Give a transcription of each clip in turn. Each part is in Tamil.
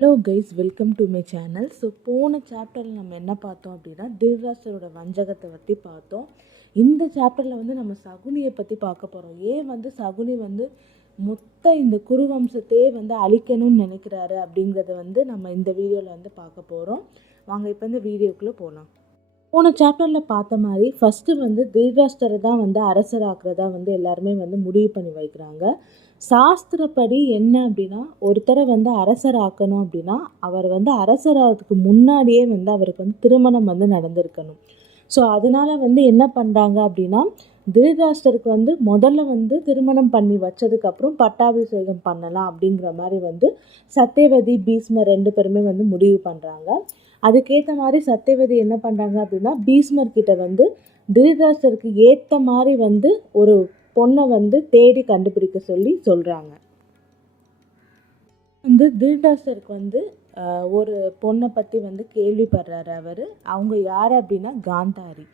Hello guys, welcome to my channel. So போன சாப்டரில் நம்ம என்ன பார்த்தோம் அப்படின்னா திருதராஷ்டிரரோட வஞ்சகத்தை பற்றி பார்த்தோம். இந்த சாப்டரில் நம்ம சகுனியை பற்றி பார்க்க போகிறோம். ஏன் சகுனி மொத்த இந்த குரு வம்சத்தையே அழிக்கணும்னு நினைக்கிறாரு அப்படிங்கிறத நம்ம இந்த வீடியோவில் பார்க்க போகிறோம். வாங்க இப்போ இந்த வீடியோக்குள்ளே போகலாம். போன சாப்டரில் பார்த்த மாதிரி ஃபஸ்ட்டு திருதராஷ்டிரரை தான் அரசராக்குறதா எல்லாருமே முடிவு பண்ணி வைக்கிறாங்க. சாஸ்திரப்படி என்ன அப்படின்னா, ஒருத்தரை அரசராக்கணும் அப்படின்னா அவர் அரசராகிறதுக்கு முன்னாடியே அவருக்கு திருமணம் நடந்திருக்கணும். ஸோ அதனால் என்ன பண்ணுறாங்க அப்படின்னா, திருதராஷ்டிரருக்கு முதல்ல திருமணம் பண்ணி வச்சதுக்கப்புறம் பட்டாபிஷேகம் பண்ணலாம் அப்படிங்கிற மாதிரி சத்தியவதி பீஷ்மர் 2 பேருமே முடிவு பண்ணுறாங்க. அதுக்கேற்ற மாதிரி சத்தியவதி என்ன பண்ணுறாங்க அப்படின்னா, பீஷ்மர் கிட்ட திருதராஷ்டிரருக்கு ஏற்ற மாதிரி ஒரு பொண்ணை தேடி கண்டுபிடிக்க சொல்கிறாங்க. திருதராஷ்டிரருக்கு ஒரு பொண்ணை பற்றி கேள்விப்படுறாரு அவர். அவங்க யார் அப்படின்னா காந்தாரி.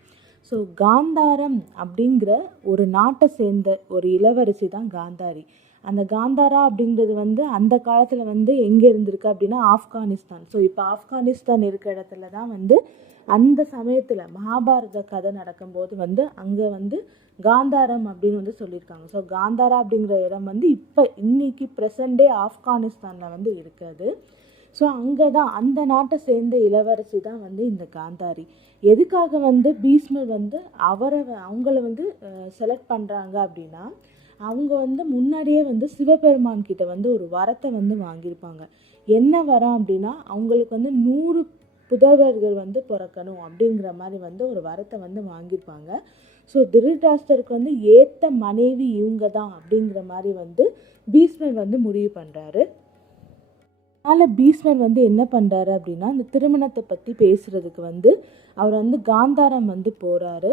ஸோ காந்தாரம் அப்படிங்கிற ஒரு நாட்டை சேர்ந்த ஒரு இளவரசி தான் காந்தாரி. அந்த காந்தாரா அப்படிங்கிறது அந்த காலத்தில் எங்கே இருந்திருக்கு அப்படின்னா ஆப்கானிஸ்தான். ஸோ இப்போ ஆப்கானிஸ்தான் இருக்க இடத்துல தான் அந்த சமயத்தில் மகாபாரத கதை நடக்கும்போது அங்கே காந்தாரம் அப்படின்னு சொல்லியிருக்காங்க. ஸோ காந்தாரா அப்படிங்கிற இடம் இப்போ இன்னைக்கு ப்ரெசண்டே ஆப்கானிஸ்தானில் இருக்காது. ஸோ அங்கே தான் அந்த நாட்டை சேர்ந்த இளவரசி தான் இந்த காந்தாரி. எதுக்காக பீஷ்மர் அவங்கள செலக்ட் பண்ணுறாங்க அப்படின்னா, அவங்க முன்னாடியே சிவபெருமான் கிட்ட ஒரு வரத்தை வாங்கியிருப்பாங்க. என்ன வரம் அப்படின்னா, அவங்களுக்கு 100 புதல்வர்கள் பிறக்கணும் அப்படிங்கிற மாதிரி ஒரு வரத்தை வாங்கியிருப்பாங்க. ஸோ திருதராஷ்டிரருக்கு ஏற்ற மனைவி இவங்க தான் அப்படிங்கிற மாதிரி பீஷ்மர் முடிவு பண்ணுறாரு. அதனால் பீஷ்மர் என்ன பண்ணுறாரு அப்படின்னா, இந்த திருமணத்தை பற்றி பேசுகிறதுக்கு அவர் காந்தாரம் போகிறாரு.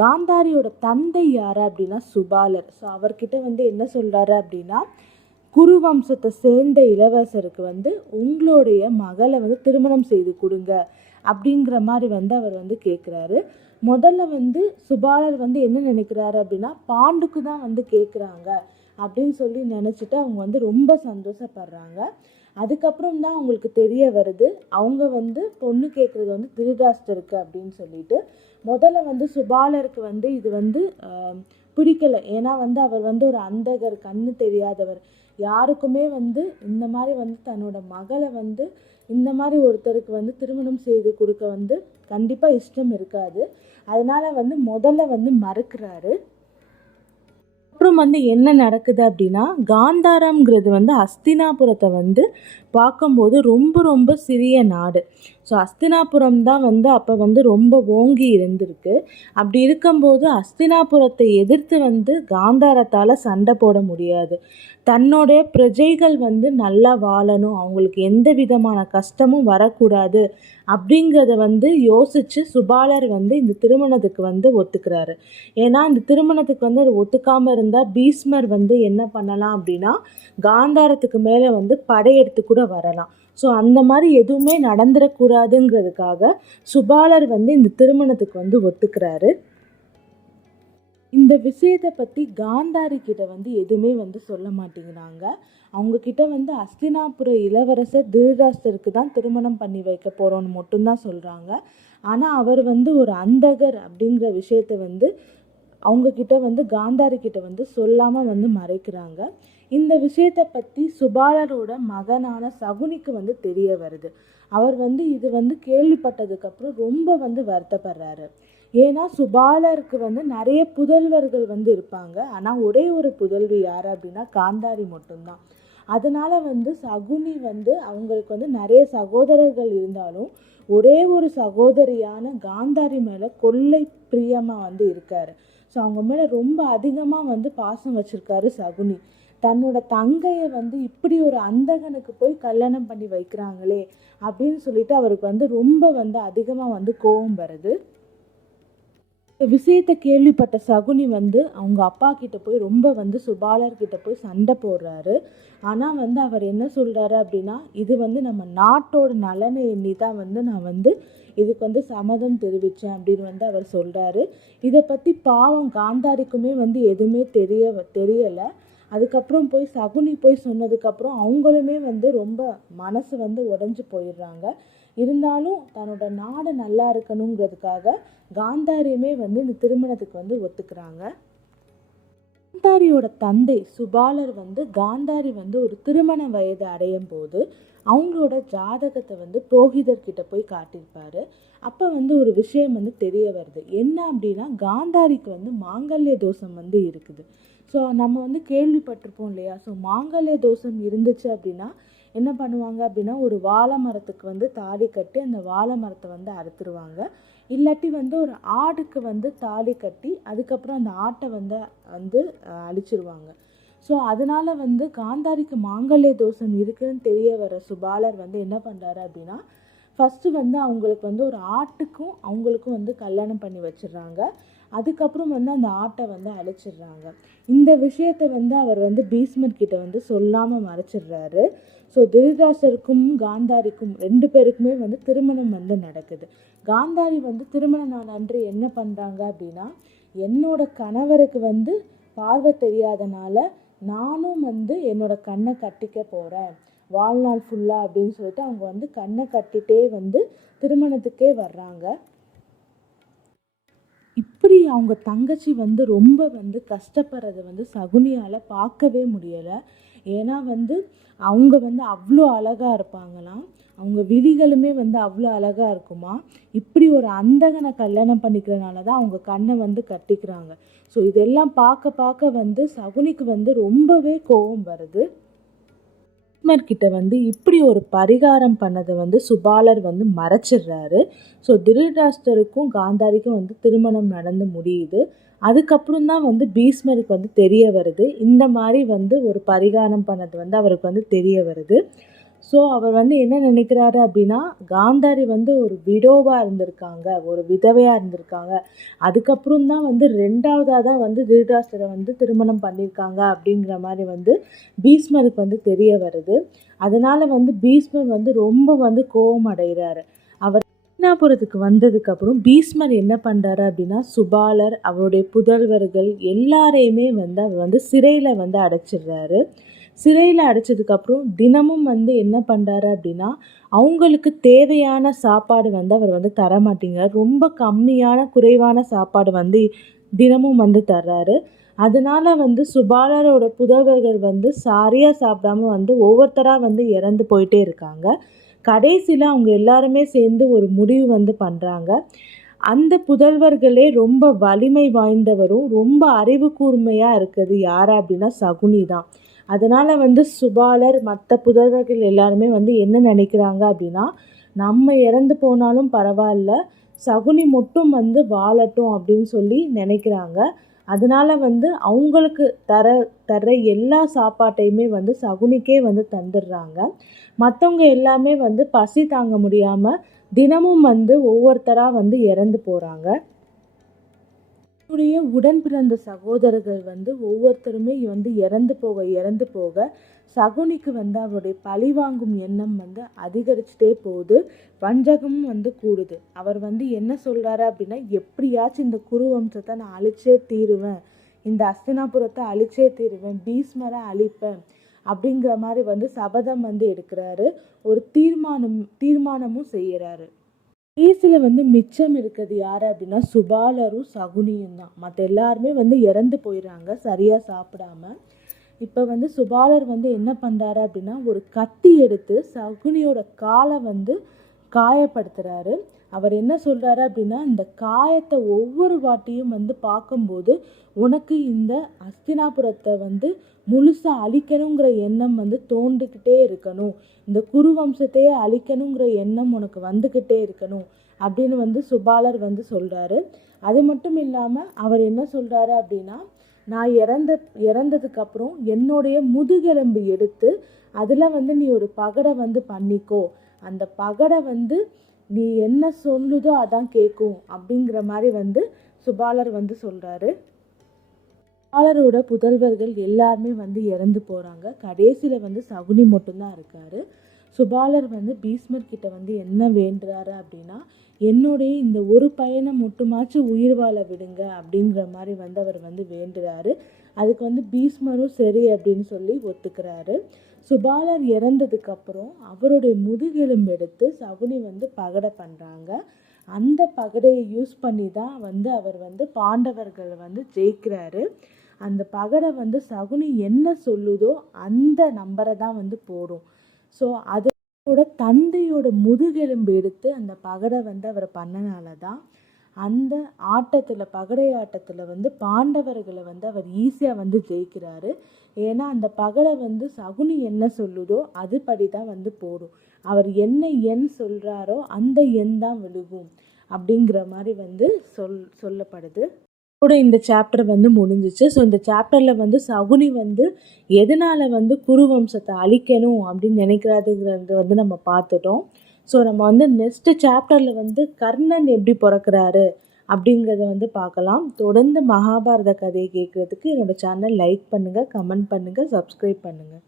காந்தாரியோட தந்தை யார் அப்படின்னா சுபாலர். ஸோ அவர்கிட்ட என்ன சொல்கிறாரு அப்படின்னா, குரு வம்சத்தை சேர்ந்த இளவரசருக்கு உங்களுடைய மகளை திருமணம் செய்து கொடுங்க அப்படிங்கிற மாதிரி அவர் கேட்குறாரு. முதல்ல சுபாலர் என்ன நினைக்கிறாரு அப்படின்னா, பாண்டுக்கு தான் கேட்குறாங்க அப்படின்னு சொல்லி நினச்சிட்டு அவங்க ரொம்ப சந்தோஷப்படுறாங்க. அதுக்கப்புறம் தான் அவங்களுக்கு தெரிய வருது, அவங்க பொண்ணு கேட்குறது திருதராஷ்டிரருக்கு அப்படின்னு சொல்லிட்டு. முதல்ல சுபாலருக்கு இது பிடிக்கலை. ஏன்னா அவர் ஒரு அந்தகர், கண்ணு தெரியாதவர். யாருக்குமே இந்த மாதிரி தன்னோட மகளை இந்த மாதிரி ஒருத்தருக்கு திருமணம் செய்து கொடுக்க கண்டிப்பாக இஷ்டம் இருக்காது. அதனால் முதல்ல மறுக்கிறாரு. அப்புறம் என்ன நடக்குது அப்படின்னா, காந்தாரம்ங்கிறது அஸ்தினாபுரத்தை பார்க்கும்போது ரொம்ப ரொம்ப சிறிய நாடு. ஸோ அஸ்தினாபுரம் தான் அப்போ ரொம்ப ஓங்கி இருந்திருக்கு. அப்படி இருக்கும்போது அஸ்தினாபுரத்தை எதிர்த்து காந்தாரத்தால் சண்டை போட முடியாது. தன்னுடைய பிரஜைகள் நல்லா வாழணும், அவங்களுக்கு எந்த விதமான கஷ்டமும் வரக்கூடாது அப்படிங்கிறத யோசித்து சுபாலர் இந்த திருமணத்துக்கு ஒத்துக்கிறாரு. ஏன்னா இந்த திருமணத்துக்கு அவர் ஒத்துக்காமல் இருந்தால் பீஷ்மர் என்ன பண்ணலாம் அப்படின்னா, காந்தாரத்துக்கு மேலே படையெடுத்து கூட வரலாம். ஸோ அந்த மாதிரி எதுவுமே நடந்துடக்கூடாதுங்கிறதுக்காக சுபாலர் இந்த திருமணத்துக்கு ஒத்துக்கிறாரு. இந்த விஷயத்தை பற்றி காந்தாரி கிட்ட எதுவுமே சொல்ல மாட்டேங்கிறாங்க. அவங்கக்கிட்ட அஸ்தினாபுர இளவரசர் திருதராஷ்டிரருக்கு தான் திருமணம் பண்ணி வைக்க போகிறோன்னு மட்டும்தான் சொல்கிறாங்க. ஆனால் அவர் ஒரு அந்தகர் அப்படிங்கிற விஷயத்தை அவங்கக்கிட்ட காந்தாரி கிட்ட சொல்லாமல் மறைக்கிறாங்க. இந்த விஷயத்தை பற்றி சுபாலரோட மகனான சகுனிக்கு தெரிய வருது. அவர் இது கேள்விப்பட்டதுக்கப்புறம் ரொம்ப வருத்தப்படுறாரு. ஏன்னா சுபாலருக்கு நிறைய புதல்வர்கள் இருப்பாங்க. ஆனால் ஒரே ஒரு புதல்வி யார் அப்படின்னா காந்தாரி மட்டும்தான். அதனால் சகுனி அவங்களுக்கு நிறைய சகோதரர்கள் இருந்தாலும் ஒரே ஒரு சகோதரியான காந்தாரி மேலே கொள்ளை பிரியமாக இருக்கார். ஸோ அவங்க மேலே ரொம்ப அதிகமாக பாசம் வச்சுருக்காரு சகுனி. தன்னோட தங்கையை இப்படி ஒரு அந்தகனுக்கு போய் கல்யாணம் பண்ணி வைக்கிறாங்களே அப்படின்னு சொல்லிட்டு அவருக்கு ரொம்ப அதிகமாக கோபம் வருது. இந்த விஷயத்தை கேள்விப்பட்ட சகுனி அவங்க அப்பா கிட்ட போய் ரொம்ப சுபாலர்கிட்ட போய் சண்டை போடுறாரு. ஆனால் அவர் என்ன சொல்கிறாரு அப்படின்னா, இது நம்ம நாட்டோட நலனை எண்ணி தான் நான் இதுக்கு சம்மதம் தெரிவித்தேன் அப்படின்னு அவர் சொல்கிறாரு. இதை பற்றி பாவம் காந்தாரிக்குமே எதுவுமே தெரியலை. அதுக்கப்புறம் போய் சகுனி போய் சொன்னதுக்கப்புறம் அவங்களுமே வந்து ரொம்ப மனசு வந்து உடைஞ்சு போயிடுறாங்க. இருந்தாலும் தன்னோட நாடு நல்லா இருக்கணுங்கிறதுக்காக காந்தாரியுமே வந்து இந்த திருமணத்துக்கு வந்து ஒத்துக்கிறாங்க. காந்தாரியோட தந்தை சுபாலர் வந்து காந்தாரி வந்து ஒரு திருமண வயது அடையும் போது அவங்களோட ஜாதகத்தை வந்து புரோகிதர்கிட்ட போய் காட்டியிருப்பாரு. அப்போ வந்து ஒரு விஷயம் வந்து தெரிய வருது. என்ன அப்படின்னா, காந்தாரிக்கு வந்து மாங்கல்ய தோஷம் வந்து இருக்குது. ஸோ நம்ம வந்து கேள்விப்பட்டிருப்போம் இல்லையா? ஸோ மாங்கல்ய தோஷம் இருந்துச்சு அப்படின்னா என்ன பண்ணுவாங்க அப்படின்னா, ஒரு வாழை மரத்துக்கு வந்து தாலி கட்டி அந்த வாழை மரத்தை வந்து அறுத்துருவாங்க. இல்லாட்டி வந்து ஒரு ஆடுக்கு வந்து தாலி கட்டி அதுக்கப்புறம் அந்த ஆட்டை வந்து வந்து அழிச்சிருவாங்க. ஸோ அதனால வந்து காந்தாரிக்கு மாங்கல்ய தோஷம் இருக்குதுன்னு தெரிய வர சுபாலர் வந்து என்ன பண்ணுறாரு அப்படின்னா, ஃபஸ்ட்டு வந்து அவங்களுக்கு வந்து ஒரு ஆட்டுக்கும் அவங்களுக்கும் வந்து கல்யாணம் பண்ணி வச்சிடுறாங்க. அதுக்கப்புறம் வந்து அந்த ஆட்டை வந்து அழிச்சிடுறாங்க. இந்த விஷயத்தை வந்து அவர் வந்து பீஷ்மர் கிட்ட வந்து சொல்லாமல் மறைச்சிடுறாரு. ஸோ திருதராஷ்டிரருக்கும் காந்தாரிக்கும் 2 பேருக்குமே வந்து திருமணம் வந்து நடக்குது. காந்தாரி வந்து திருமண நாள் அன்று என்ன பண்ணுறாங்க அப்படின்னா, என்னோட கணவருக்கு வந்து பார்வை தெரியாதனால நானும் வந்து என்னோட கண்ணை கட்டிக்க போகிறேன் வாழ்நாள் ஃபுல்லாக அப்படின்னு சொல்லிட்டு அவங்க வந்து கண்ணை கட்டிகிட்டே வந்து திருமணத்துக்கே வர்றாங்க. இப்படி அவங்க தங்கச்சி வந்து ரொம்ப வந்து கஷ்டப்படுறத வந்து சகுனியால் பார்க்கவே முடியலை. ஏன்னா வந்து அவங்க வந்து அவ்வளோ அழகாக இருப்பாங்களாம். அவங்க விழிகளுமே வந்து அவ்வளோ அழகாக இருக்குமா. இப்படி ஒரு அந்தகனை கல்யாணம் பண்ணிக்கிறனால தான் அவங்க கண்ணை வந்து கட்டிக்கிறாங்க. ஸோ இதெல்லாம் பார்க்க பார்க்க வந்து சகுனிக்கு வந்து ரொம்பவே கோபம் வருது. கிட்ட வந்து இப்படி ஒரு பரிகாரம் பண்ணதை வந்து சுபாலர் வந்து மறைச்சிடுறாரு. ஸோ திருதராஷ்டிரருக்கும் காந்தாரிக்கும் வந்து திருமணம் நடந்து முடியுது. அதுக்கப்புறம் தான் வந்து பீஷ்மருக்கு வந்து தெரிய வருது. இந்த மாதிரி வந்து ஒரு பரிகாரம் பண்ணது வந்து அவருக்கு வந்து தெரிய வருது. ஸோ அவர் வந்து என்ன நினைக்கிறாரு அப்படின்னா, காந்தாரி வந்து ஒரு விடோவாக இருந்திருக்காங்க, ஒரு விதவையாக இருந்திருக்காங்க. அதுக்கப்புறம் தான் வந்து 2வதாக தான் வந்து திருதராஷ்டிரரை வந்து திருமணம் பண்ணியிருக்காங்க அப்படிங்கிற மாதிரி வந்து பீஷ்மருக்கு வந்து தெரிய வருது. அதனால் வந்து பீஷ்மர் வந்து ரொம்ப வந்து கோபம் அடைகிறாரு. அவர் ஹஸ்தினாபுரத்துக்கு வந்ததுக்கப்புறம் பீஷ்மர் என்ன பண்ணுறாரு அப்படின்னா, சுபாலர் அவருடைய புதல்வர்கள் எல்லாரையுமே வந்து அவர் வந்து சிறையில் வந்து அடைச்சிடுறாரு. சிறையில் அடைச்சதுக்கப்புறம் தினமும் வந்து என்ன பண்ணுறாரு அப்படின்னா, அவங்களுக்கு தேவையான சாப்பாடு வந்து அவர் வந்து தரமாட்டேங்கிறார். ரொம்ப கம்மியான குறைவான சாப்பாடு வந்து தினமும் வந்து தர்றாரு. அதனால வந்து சுபாலரோட புதல்வர்கள் வந்து சரியாக சாப்பிடாம வந்து ஒவ்வொருத்தராக வந்து இறந்து போயிட்டே இருக்காங்க. கடைசியில் அவங்க எல்லாருமே சேர்ந்து ஒரு முடிவு வந்து பண்ணுறாங்க. அந்த புதல்வர்களே ரொம்ப வலிமை வாய்ந்தவரும் ரொம்ப அறிவு கூர்மையாக இருக்குது யார் அப்படின்னா சகுனி தான். அதனால் வந்து சுபாலர் மற்ற புதல்வர்கள் எல்லாருமே வந்து என்ன நினைக்கிறாங்க அப்படின்னா, நம்ம இறந்து போனாலும் பரவாயில்ல, சகுனி மட்டும் வந்து வாழட்டும் அப்படின்னு சொல்லி நினைக்கிறாங்க. அதனால் வந்து அவங்களுக்கு தர எல்லா சாப்பாட்டையுமே வந்து சகுனிக்கே வந்து தந்துடுறாங்க. மற்றவங்க எல்லாமே வந்து பசி தாங்க முடியாமல் தினமும் வந்து ஒவ்வொருத்தராக வந்து இறந்து போகிறாங்க. என்னுடைய உடன் பிறந்த சகோதரர்கள் வந்து ஒவ்வொருத்தருமே வந்து இறந்து போக சகுனிக்கு வந்து அவருடைய பழி வாங்கும் எண்ணம் வந்து அதிகரிச்சுட்டே போகுது. வஞ்சகமும் வந்து கூடுது. அவர் வந்து என்ன சொல்கிறாரு அப்படின்னா, எப்படியாச்சும் இந்த குரு வம்சத்தை நான் அழிச்சே தீருவேன், இந்த அஸ்தினாபுரத்தை அழிச்சே தீருவேன், பீஷ்மரை அழிப்பேன் அப்படிங்கிற மாதிரி வந்து சபதம் வந்து எடுக்கிறாரு. ஒரு தீர்மானமும் செய்கிறாரு. கடைசியில் வந்து மிச்சம் இருக்கிறது யார் அப்படின்னா சுபாலரும் சகுனியும் தான். மற்ற எல்லாருமே வந்து இறந்து போயிடுறாங்க சரியாக சாப்பிடாம. இப்போ வந்து சுபாலர் வந்து என்ன பண்ணுறாரு அப்படின்னா, ஒரு கத்தி எடுத்து சகுனியோட காலை வந்து காயப்படுத்துகிறாரு. அவர் என்ன சொல்கிறாரு அப்படின்னா, இந்த காயத்தை ஒவ்வொரு வாட்டியும் வந்து பார்க்கும்போது உனக்கு இந்த அஸ்தினாபுரத்தை வந்து முழுசாக அழிக்கணுங்கிற எண்ணம் வந்து தோண்டுக்கிட்டே இருக்கணும், இந்த குரு வம்சத்தையே அழிக்கணுங்கிற எண்ணம் உனக்கு வந்துக்கிட்டே இருக்கணும் அப்படின்னு வந்து சுபாலர் வந்து சொல்கிறாரு. அது மட்டும் இல்லாமல் அவர் என்ன சொல்கிறாரு அப்படின்னா, நான் இறந்ததுக்கப்புறம் என்னுடைய முதுகெலும்பு எடுத்து அதில் வந்து நீ ஒரு பகடை வந்து பண்ணிக்கோ, அந்த பகடை வந்து நீ என்ன சொல்லுதோ அதான் கேட்கும் அப்படிங்கிற மாதிரி வந்து சுபாலர் வந்து சொல்கிறாரு. சுபாலரோட புதல்வர்கள் எல்லாருமே வந்து இறந்து போகிறாங்க. கடைசியில் வந்து சகுனி மட்டும்தான் இருக்கார். சுபாலர் வந்து பீஷ்மர் கிட்ட வந்து என்ன வேண்டுறாரு அப்படின்னா, என்னுடைய இந்த ஒரு பையனை மட்டுமாச்சும் உயிர் வாழ விடுங்க அப்படிங்கிற மாதிரி வந்து அவர் வந்து வேண்டுறாரு. அதுக்கு வந்து பீஷ்மரும் சரி அப்படின்னு சொல்லி ஒத்துக்கிறாரு. சுபாலர் இறந்ததுக்கப்புறம் அவருடைய முதுகெலும்பு எடுத்து சகுனி வந்து பகடை பண்ணுறாங்க. அந்த பகடையை யூஸ் பண்ணி தான் வந்து அவர் வந்து பாண்டவர்களை வந்து ஜெயிக்கிறாரு. அந்த பகடை வந்து சகுனி என்ன சொல்லுதோ அந்த நம்பரை தான் வந்து போடும். ஸோ அதோட தந்தையோட முதுகெலும்பு எடுத்து அந்த பகடை வந்து அவர் பண்ணனால தான் அந்த ஆட்டத்தில், பகடை ஆட்டத்தில் வந்து பாண்டவர்களை வந்து அவர் ஈஸியாக வந்து ஜெயிக்கிறாரு. ஏன்னா அந்த பகடை வந்து சகுனி என்ன சொல்லுதோ அதுபடி தான் வந்து போடும். அவர் என்ன எண் சொல்கிறாரோ அந்த எண் தான் விழுகும் அப்படிங்கிற மாதிரி வந்து சொல்லப்படுது. கூட இந்த சாப்டர் வந்து முடிஞ்சிச்சு. ஸோ இந்த சாப்டரில் வந்து சகுனி வந்து எதனால் வந்து குரு வம்சத்தை அழிக்கணும் அப்படின்னு நினைக்கிறாருங்கிறது வந்து நம்ம பார்த்துட்டோம். ஸோ நம்ம வந்து நெக்ஸ்ட்டு சாப்டரில் வந்து கர்ணன் எப்படி பிறக்கிறாரு அப்படிங்கிறத வந்து பார்க்கலாம். தொடர்ந்து மகாபாரத கதையை கேட்குறதுக்கு என்னோடய சேனல் லைக் பண்ணுங்கள், கமெண்ட் பண்ணுங்கள், சப்ஸ்கிரைப் பண்ணுங்கள்.